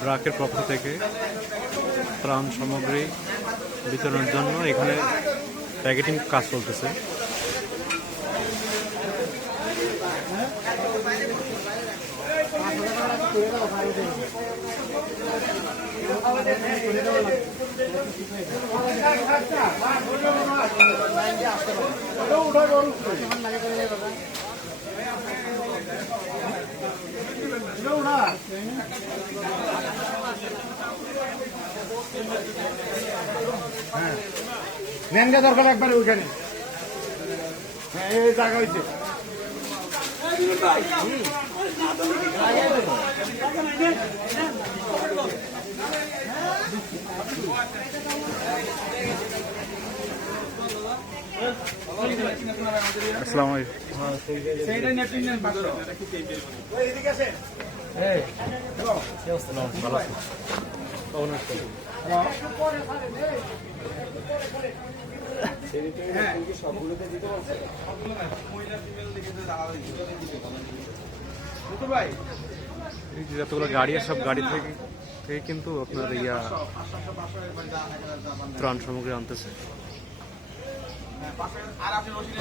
ব্রাকের পক্ষ থেকে ত্রাণ সামগ্রী বিতরণের জন্য এখানে প্যাকেটিং কাজ চলতেছে। ন্যাংটা দরকার একবারে ওইখানে। হ্যাঁ এই জায়গা হয়েছে আসসালামু আলাইকুম। এই যে যতগুলো গাড়ি আর সব গাড়ি থেকে থেকে কিন্তু আপনার ইয়া ত্রাণ সামগ্রী আনতেছে। আর আপনি রসিদ